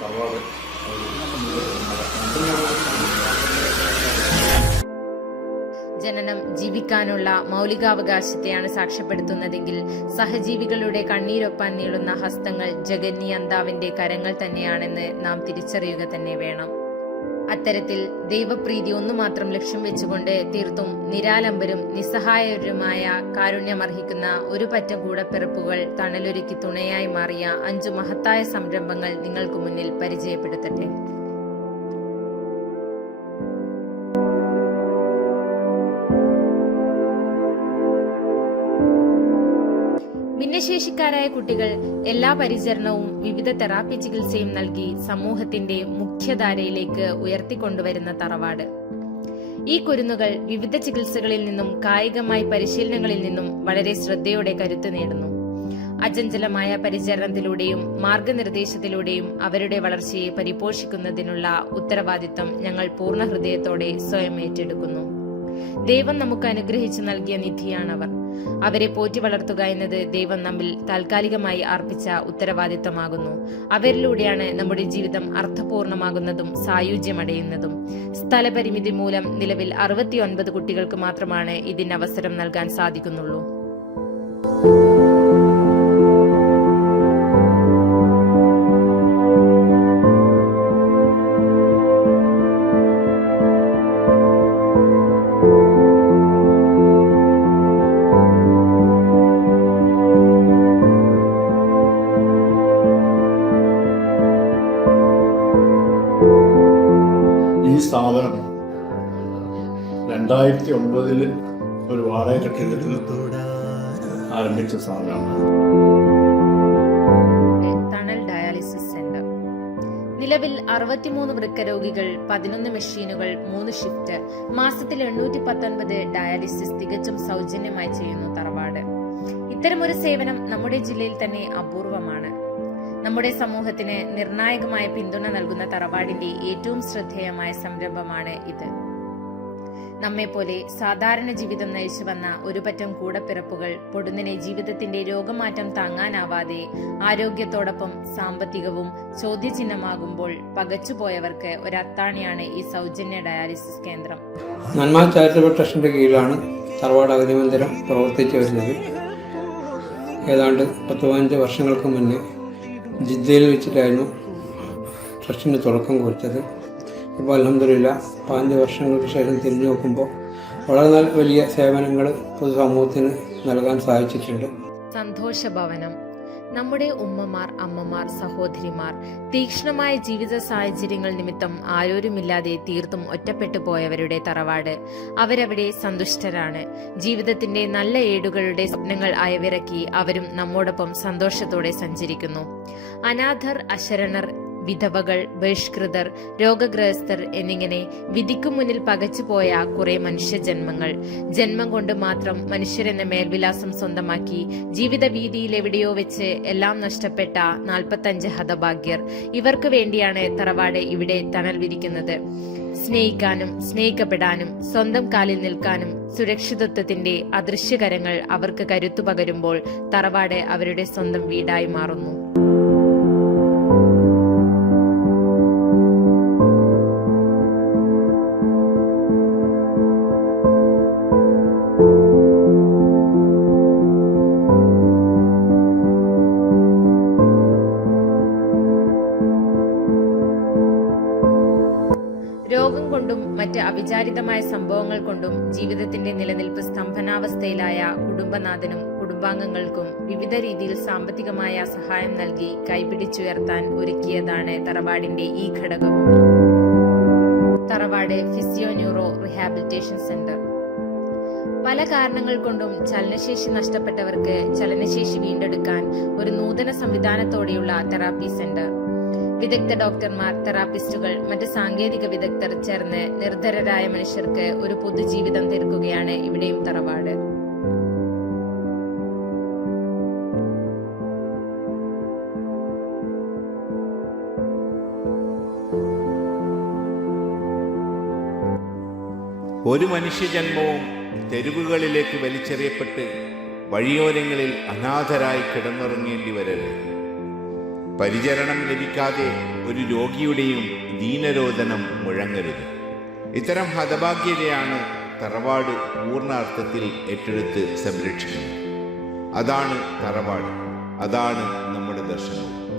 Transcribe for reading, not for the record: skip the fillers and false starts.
തറവാട് ജനനം ജീവിക്കാനുള്ള മൗലികാവകാശത്തെയാണ് സാക്ഷ്യപ്പെടുത്തുന്നതെങ്കിൽ സഹജീവികളുടെ കണ്ണീരൊപ്പാൻ നീളുന്ന ഹസ്തങ്ങൾ ജഗന്നിയന്താവിന്റെ കരങ്ങൾ തന്നെയാണെന്ന് നാം തിരിച്ചറിയുക തന്നെ വേണം. അത്തരത്തിൽ ദൈവപ്രീതി ഒന്നുമാത്രം ലക്ഷ്യം വെച്ചുകൊണ്ട് തീർത്തും നിരാലംബരും നിസ്സഹായരുമായ കാരുണ്യമർഹിക്കുന്ന ഒരു പറ്റം കൂടപ്പിറപ്പുകൾ തണലൊരുക്കി തുണയായി മാറിയ 5 മഹത്തായ സംരംഭങ്ങൾ നിങ്ങൾക്ക് മുന്നിൽ പരിചയപ്പെടുത്തട്ടെ. ഭിന്നശേഷിക്കാരായ കുട്ടികൾ എല്ലാ പരിചരണവും വിവിധ തെറാപ്പി ചികിത്സയും നൽകി സമൂഹത്തിന്റെ മുഖ്യധാരയിലേക്ക് ഉയർത്തിക്കൊണ്ടുവരുന്ന തറവാട്. ഈ കുരുന്നുകൾ വിവിധ ചികിത്സകളിൽ നിന്നും കായികമായ പരിശീലനങ്ങളിൽ നിന്നും വളരെ ശ്രദ്ധയോടെ കരുത്ത് നേടുന്നു. അചഞ്ചലമായ പരിചരണത്തിലൂടെയും മാർഗനിർദ്ദേശത്തിലൂടെയും അവരുടെ വളർച്ചയെ പരിപോഷിക്കുന്നതിനുള്ള ഉത്തരവാദിത്തം ഞങ്ങൾ പൂർണ്ണ ഹൃദയത്തോടെ സ്വയം ഏറ്റെടുക്കുന്നു. ദൈവം നമുക്ക് അനുഗ്രഹിച്ചു നൽകിയ നിധിയാണവർ. അവരെ പോറ്റി വളർത്തുക എന്നത് ദൈവം നമ്മിൽ താൽക്കാലികമായി അർപ്പിച്ച ഉത്തരവാദിത്തമാകുന്നു. അവരിലൂടെയാണ് നമ്മുടെ ജീവിതം അർത്ഥപൂർണമാകുന്നതും സായുജ്യമടയുന്നതും. സ്ഥലപരിമിതി മൂലം നിലവിൽ 69 കുട്ടികൾക്ക് മാത്രമാണ് ഇതിന് അവസരം നൽകാൻ സാധിക്കുന്നുള്ളൂ. ഈ സ്ഥാപനം 2009 ഒരു വാടക കെട്ടിടത്തിൽ ആരംഭിച്ച സ്ഥാപനമാണ്. തണൽ ഡയാലിസിസ് സെന്റർ. നിലവിൽ 63 വൃക്കരോഗികൾ, 11 മെഷീനുകൾ, 3 ഷിഫ്റ്റ്, മാസത്തിൽ 819 ഡയാലിസിസ് തികച്ചും സൗജന്യമായി ചെയ്യുന്നു തറവാട്. ഇത്തരമൊരു സേവനം നമ്മുടെ ജില്ലയിൽ തന്നെ അപൂർവമാണ്. നമ്മുടെ സമൂഹത്തിന് നിർണായകമായ പിന്തുണ നൽകുന്ന തറവാടിന്റെ ഏറ്റവും ശ്രദ്ധേയമായ സംരംഭമാണ് ഇത്. നമ്മെപ്പോലെ സാധാരണ ജീവിതം നയിച്ചു വന്ന ഒരു പറ്റം കൂടപ്പിറപ്പുകൾ പൊടുന്നിനെ ജീവിതത്തിന്റെ രോഗമാറ്റം താങ്ങാനാവാതെ ആരോഗ്യത്തോടൊപ്പം സാമ്പത്തികവും ചോദ്യചിഹ്നമാകുമ്പോൾ പകച്ചുപോയവർക്ക് ഒരത്താണിയാണ് ഈ സൗജന്യ ഡയാലിസിസ് കേന്ദ്രം. നന്മ ചാരിറ്റബിൾ ട്രസ്റ്റിന്റെ കീഴിലാണ് തറവാട് അഗതി മന്ദിരം പ്രവർത്തിച്ചു വരുന്നത്. ഏതാണ്ട് 10-15 വർഷങ്ങൾക്ക് മുന്നേ ജിദ്ദയിൽ വെച്ചിട്ടായിരുന്നു ട്രസ്റ്റിന് തുടക്കം കുറിച്ചത്. ഇപ്പോൾ അൽഹംദുലില്ലാ 15 വർഷങ്ങൾക്ക് ശേഷം തിരിഞ്ഞു നോക്കുമ്പോൾ വളരെ വലിയ സേവനങ്ങൾ പൊതുസമൂഹത്തിന് നൽകാൻ സാധിച്ചിട്ടുണ്ട്. സന്തോഷഭവനം. നമ്മുടെ ഉമ്മമാർ, അമ്മമാർ, സഹോദരിമാർ തീക്ഷ്ണമായ ജീവിത സാഹചര്യങ്ങൾ നിമിത്തം ആരോരുമില്ലാതെ തീർത്തും ഒറ്റപ്പെട്ടു പോയവരുടെ തറവാട്. അവരവിടെ സന്തുഷ്ടരാണ്. ജീവിതത്തിന്റെ നല്ല ഏടുകളുടെ സ്വപ്നങ്ങൾ അയവിറക്കി അവരും നമ്മോടൊപ്പം സന്തോഷത്തോടെ സഞ്ചരിക്കുന്നു. അനാഥർ, അശരണർ, വിധവകൾ, ബഹിഷ്കൃതർ, രോഗഗ്രസ്തർ എന്നിങ്ങനെ വിധിക്കു മുന്നിൽ പകച്ചുപോയ കുറെ മനുഷ്യജന്മങ്ങൾ. ജന്മം കൊണ്ട് മാത്രം മനുഷ്യരെന്ന മേൽവിലാസം സ്വന്തമാക്കി ജീവിത വീതിയിൽ എവിടെയോ വെച്ച് എല്ലാം നഷ്ടപ്പെട്ട 45 ഹതഭാഗ്യർ. ഇവർക്ക് വേണ്ടിയാണ് തറവാട് ഇവിടെ തണൽ വിരിക്കുന്നത്. സ്നേഹിക്കാനും സ്നേഹിക്കപ്പെടാനും സ്വന്തം കാലിൽ നിൽക്കാനും സുരക്ഷിതത്വത്തിന്റെ അദൃശ്യകരങ്ങൾ അവർക്ക് കരുത്തു പകരുമ്പോൾ തറവാട് അവരുടെ സ്വന്തം വീടായി മാറുന്നു. രോഗം കൊണ്ടും മറ്റ് അവിചാരിതമായ സംഭവങ്ങൾ കൊണ്ടും ജീവിതത്തിന്റെ നിലനിൽപ്പ് സ്തംഭനാവസ്ഥയിലായ കുടുംബനാഥനും കുടുംബാംഗങ്ങൾക്കും വിവിധ രീതിയിൽ സാമ്പത്തികമായ സഹായം നൽകി കൈപിടിച്ചുയർത്താൻ ഒരുക്കിയതാണ് തറവാടിന്റെ ഈ ഘടകവും. തറവാട് ഫിസിയോ ന്യൂറോ റിഹാബിലിറ്റേഷൻ സെന്റർ. പല കാരണങ്ങൾ കൊണ്ടും ചലനശേഷി നഷ്ടപ്പെട്ടവർക്ക് ചലനശേഷി വീണ്ടെടുക്കാൻ ഒരു നൂതന സംവിധാനത്തോടെയുള്ള തെറാപ്പി സെന്റർ. വിദഗ്ധ ഡോക്ടർമാർ, തെറാപ്പിസ്റ്റുകൾ, മറ്റ് സാങ്കേതിക വിദഗ്ധർ ചേർന്ന് നിർധരരായ മനുഷ്യർക്ക് ഒരു പൊതുജീവിതം തീർക്കുകയാണ് ഇവിടെയും തറവാട്. ഒരു മനുഷ്യജന്മവും തെരുവുകളിലേക്ക് വലിച്ചെറിയപ്പെട്ട് വഴിയോരങ്ങളിൽ അനാഥരായി കിടന്നുറങ്ങേണ്ടി വരരുത്. പരിചരണം ലഭിക്കാതെ ഒരു രോഗിയുടെയും ദീനരോദനം മുഴങ്ങരുത്. ഇത്തരം ഹതഭാഗ്യതയാണ് തറവാട് പൂർണ്ണ അർത്ഥത്തിൽ ഏറ്റെടുത്ത് സംരക്ഷിക്കുന്നത്. അതാണ് തറവാട്, അതാണ് നമ്മുടെ ദർശനം.